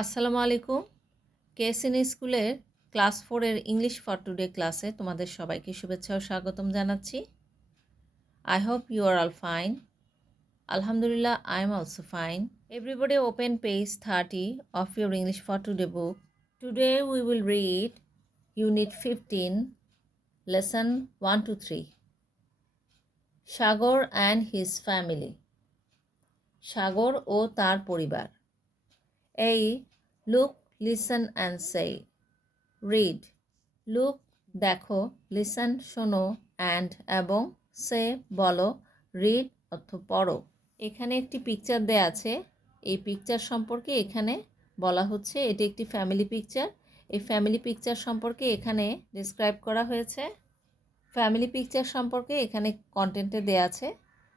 আসসালামু আলাইকুম। কেএসএন স্কুলের ক্লাস ফোরের ইংলিশ ফর টুডে ক্লাসে তোমাদের সবাইকে শুভেচ্ছা ও স্বাগতম জানাচ্ছি। I hope you are all fine আলহামদুলিল্লাহ I am also fine everybody open page thirty of your English for today book today we will read unit fifteen lesson one two three Sagar and his family Sagar ও তার পরিবার। এই look listen and say read look দেখো listen শোনো and এবং say বলো read অর্থ পড়ো। এখানে একটি পিকচার দেয়া আছে। এই পিকচার সম্পর্কে এখানে বলা হচ্ছে, এটি একটি ফ্যামিলি পিকচার এই ফ্যামিলি পিকচার সম্পর্কে এখানে ডিসক্রাইব করা হয়েছে। ফ্যামিলি পিকচার সম্পর্কে এখানে কন্টেন্টে দেয়া আছে।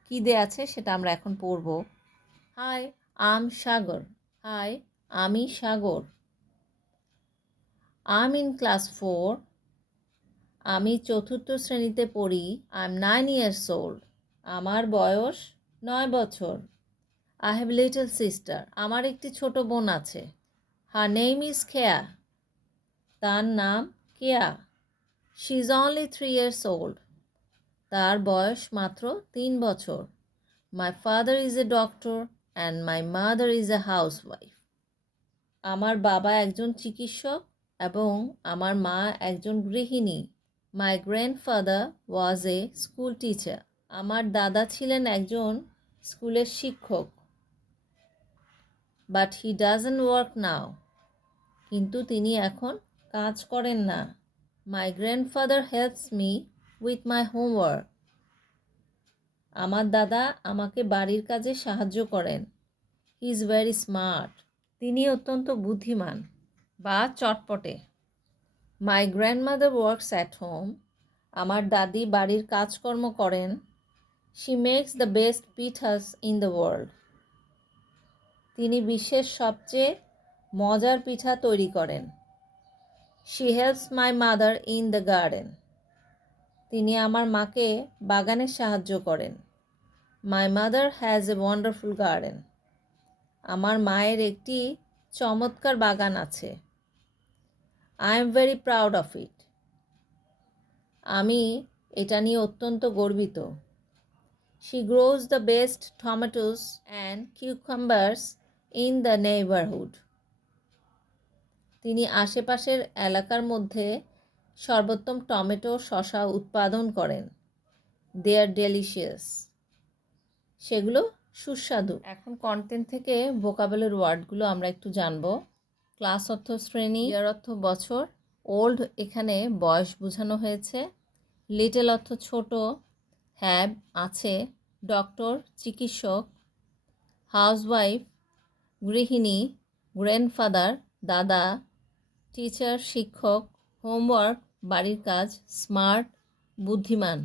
কি দেয়া আছে সেটা আমরা এখন পড়ব। হাই আম সাগর হাই আমি Sagar. I'm in class four আমি চতুর্থ শ্রেণীতে পড়ি। I am nine years old আমার বয়স নয় বছর। আই হ্যাভ লিটল সিস্টার আমার একটি ছোট বোন আছে। হার নেম ইজ খেয়া তার নাম Keya she is only three years old তার বয়স মাত্র তিন বছর। My father is a doctor and my mother is a housewife আমার বাবা একজন চিকিৎসক এবং আমার মা একজন গৃহিণী। My grandfather was a school teacher আমার দাদা ছিলেন একজন স্কুলের শিক্ষক। But he doesn't work now কিন্তু তিনি এখন কাজ করেন না। My grandfather helps me with my homework আমার দাদা আমাকে বাড়ির কাজে সাহায্য করেন। হি ইজ ভেরি স্মার্ট তিনি অত্যন্ত বুদ্ধিমান বা চটপটে। My grandmother works at home আমার দাদি বাড়ির কাজকর্ম করেন। She makes the best pithas in the world তিনি বিশ্বের সবচেয়ে মজার পিঠা তৈরি করেন। She helps my mother in the garden তিনি আমার মাকে বাগানে সাহায্য করেন। My mother has a wonderful garden আমার মায়ের একটি চমৎকার বাগান আছে। I am very proud of it আমি এটা নিয়ে অত্যন্ত গর্বিত। She grows the best tomatoes and cucumbers in the neighbourhood তিনি আশেপাশের এলাকার মধ্যে সর্বোত্তম টমেটো শশা উৎপাদন করেন। দে আর ডেলিশিয়াস সেগুলো সুস্বাদু। এখন কন্টেন্ট থেকে ভোকাবেলের ওয়ার্ডগুলো আমরা একটু জানব। ক্লাস অর্থ শ্রেণি ইয়ার অর্থ বছর ওল্ড এখানে বয়স বোঝানো হয়েছে লিটল অর্থ ছোট হ্যাব আছে ডক্টর চিকিৎসক হাউসওয়াইফ গৃহিণী গ্র্যান্ডফাদার দাদা টিচার শিক্ষক হোমওয়ার্ক বাড়ির কাজ স্মার্ট বুদ্ধিমান।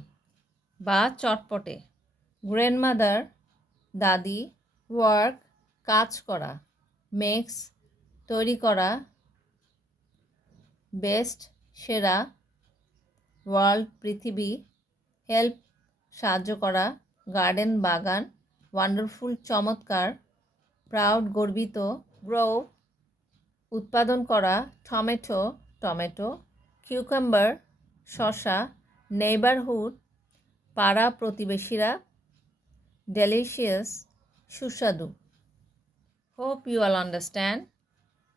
বা চটপটে। গ্র্যান্ডমাদার দাদি ওয়ার্ক কাজ করা মেক্স তৈরি করা বেস্ট সেরা ওয়ার্ল্ড পৃথিবী হেল্প সাহায্য করা গার্ডেন বাগান ওয়ান্ডারফুল চমৎকার প্রাউড গর্বিত গ্রো উৎপাদন করা টমেটো টমেটো কিউকাম্বার শশা নেইবারহুড পাড়া প্রতিবেশীরা ডেলিশিয়াস সুস্বাদু। হোপ ইউ অল আন্ডারস্ট্যান্ড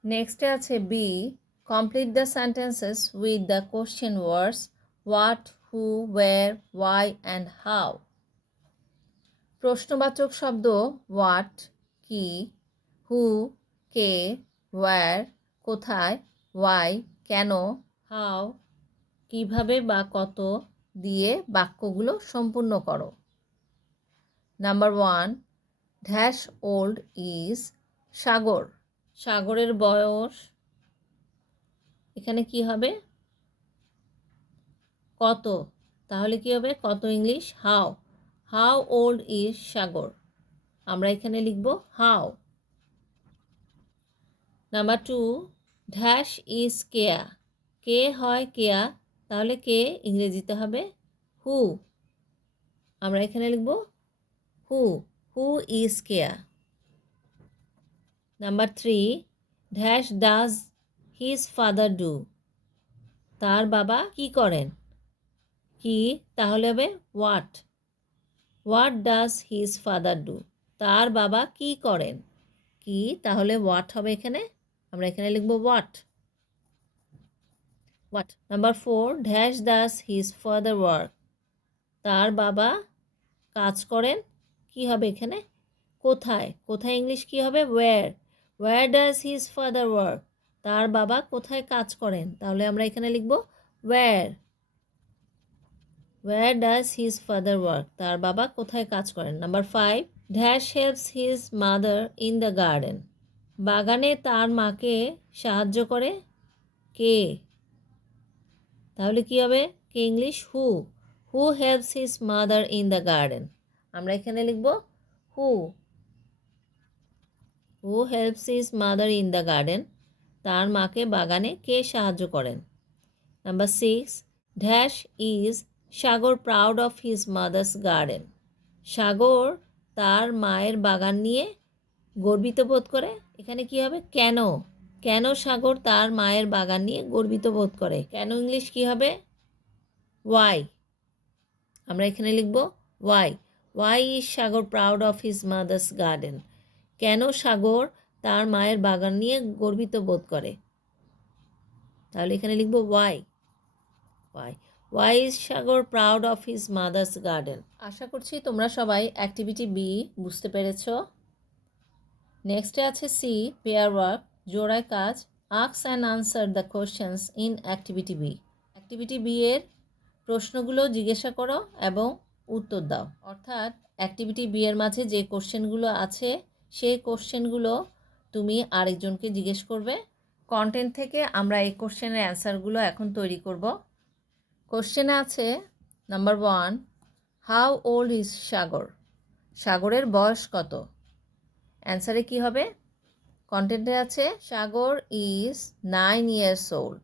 নেক্সটে আছে B complete the sentences with the question words what who where why and how প্রশ্নবাচক শব্দ হোয়াট কি হু কে ওয়ার কোথায় ওয়াই কেন হাউ কীভাবে বা কত দিয়ে বাক্যগুলো সম্পূর্ণ করো। Number one dash old is Sagar. সাগরের বয়স এখানে কি হবে? কত? তাহলে কি হবে? কত English? How how old is Sagar? আমরা এখানে লিখব how number two dash is Keya কে হয় কেয়া তাহলে কে ইংরেজিতে হবে হু আমরা এখানে লিখব who who is Keya number three dash does his father do তার বাবা কি করেন? কি? তাহলে হবে what what does his father do তার বাবা কি করেন? কি? তাহলে হোয়াট হবে এখানে? আমরা এখানে লিখব what what number four dash does his father work তার বাবা কাজ করেন? কি হবে এখানে? কোথায়? কোথায় ইংলিশ কি হবে? Where where does his father work তার বাবা কোথায় কাজ করেন? তাহলে আমরা এখানে লিখব where where does his father work তার বাবা কোথায় কাজ করেন? Number five dash helps his mother in the garden বাগানে তার মাকে সাহায্য করে কে? তাহলে কি হবে? কে English who who helps his mother in the garden আমরা এখানে লিখব who who helps is mother in the garden তার মাকে বাগানে কে সাহায্য করেন? Number six dash is Sagar proud of his mother's garden Sagar তার মায়ের বাগান নিয়ে গর্বিত বোধ করে। এখানে কি হবে? কেন? কেন সাগর তার মায়ের বাগান নিয়ে গর্বিত বোধ করে? কেন ইংলিশ কি হবে? ওয়াই আমরা এখানে লিখব why why is Sagar proud of his mother's garden কেন সাগর তার মায়ের বাগান নিয়ে গর্বিত বোধ করে? তাহলে এখানে লিখব why why why is Sagar proud of his mother's garden আশা করছি তোমরা সবাই অ্যাক্টিভিটি বি বুঝতে পেরেছ। নেক্সটে আছে সি পেয়ার ওয়ার্ক জোড়ায় কাজ আক্স and answer the questions in activity B activity B এর প্রশ্নগুলো জিজ্ঞাসা করো এবং উত্তর দাও। অর্থাৎ অ্যাক্টিভিটি বি এর মাঝে যে কোশ্চেনগুলো আছে, সেই কোশ্চেনগুলো তুমি আরেকজনকে জিজ্ঞেস করবে। কন্টেন্ট থেকে আমরা এই কোশ্চেনের অ্যান্সারগুলো এখন তৈরি করব। কোশ্চেনে আছে number one how old is Sagar? সাগরের বয়স কত? অ্যান্সারে কি হবে? কন্টেন্টে আছে, Sagar is nine years old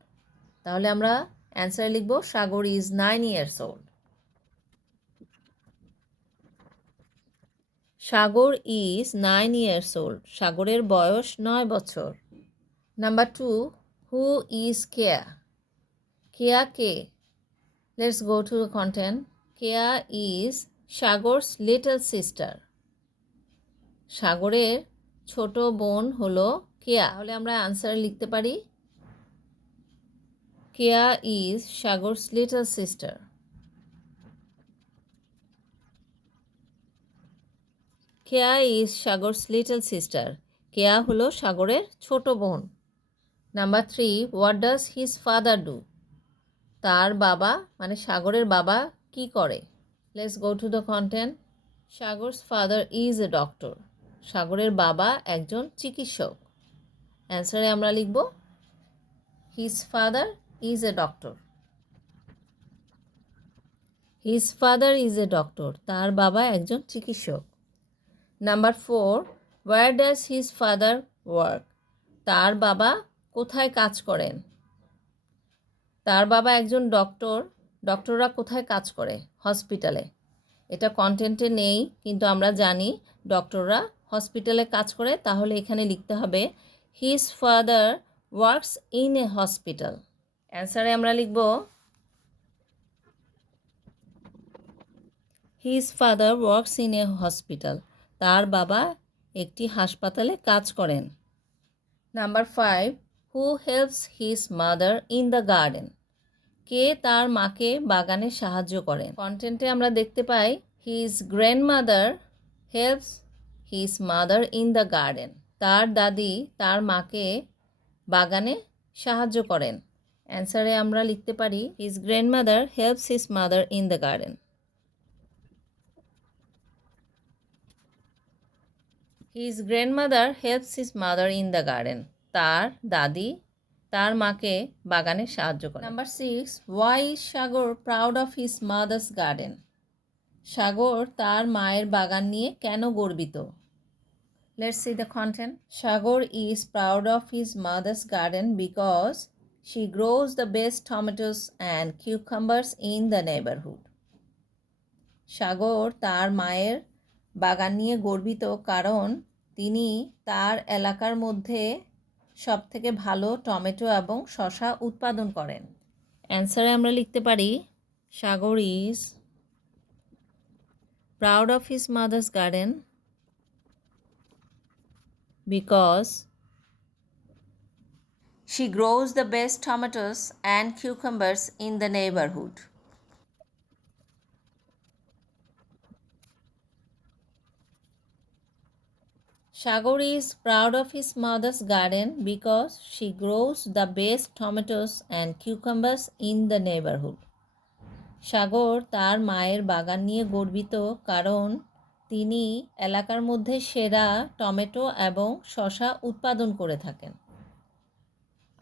তাহলে আমরা অ্যান্সারে লিখব, Sagar is nine years old Sagar is nine years old. সাগরের বয়স নয় বছর। Number two, who is Keya? Keya K? Let's go to the content. Keya is Sagar's little sister. সাগরের ছোট বোন হলো কেয়া। তাহলে আমরা আনসার লিখতে পারি। Keya is Sagar's little sister. Keya is Sagar's little sister Keya হলো সাগরের ছোট বোন। Number three what does his father do তার বাবা মানে সাগরের বাবা, কি করে? Let's go to the content Sagar's father is a doctor সাগরের বাবা একজন চিকিৎসক। অ্যান্সারে আমরা লিখব his father is a doctor his father is a doctor তার বাবা একজন চিকিৎসক। Number four where does his father work তার বাবা কোথায় কাজ করেন? তার বাবা একজন ডক্টর ডক্টররা কোথায় কাজ করে? হসপিটালে এটা কন্টেন্টে নেই, কিন্তু আমরা জানি ডক্টররা হসপিটালে কাজ করে, তাহলে এখানে লিখতে হবে his father works in a hospital অ্যান্সারে আমরা লিখব his father works in a hospital তার বাবা একটি হাসপাতালে কাজ করেন। Number five who helps his mother in the garden কে তার মাকে বাগানে সাহায্য করেন? কন্টেন্টে আমরা দেখতে পাই his grandmother helps his mother in the garden তার দাদি তার মাকে বাগানে সাহায্য করেন। অ্যান্সারে আমরা লিখতে পারি his grandmother helps his mother in the garden his grandmother helps his mother in the garden তার দাদি তার মাকে বাগানে সাহায্য করে। Number six why Sagar proud of his mother's garden Sagar তার মায়ের বাগান নিয়ে কেন গর্বিত? Let's see the content Sagar is proud of his mother's garden because she grows the best tomatoes and cucumbers in the neighbourhood Sagar তার মায়ের বাগান নিয়ে গর্বিত কারণ তিনি তার এলাকার মধ্যে সব থেকে ভালো টমেটো এবং শশা উৎপাদন করেন অ্যান্সারে আমরা লিখতে পারি, Sagar is proud of his mother's garden because She grows the best tomatoes and cucumbers in the neighborhood. Sagar is proud of his mother's garden because she grows the best tomatoes and cucumbers in the neighborhood. Sagar তার মায়ের বাগান নিয়ে গর্বিত কারণ তিনি এলাকার মধ্যে সেরা টমেটো এবং শশা উৎপাদন করে থাকেন।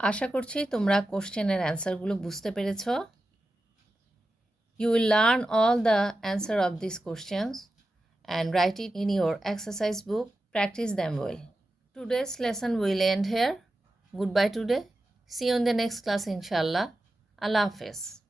আশা করছি তোমরা কোশ্চেনের অ্যান্সারগুলো বুঝতে পেরেছ। You will learn all the answer of this questions and write it in your exercise book practice them well. Today's lesson will end here. Goodbye today. See you in the next class, inshallah. Allah Hafiz.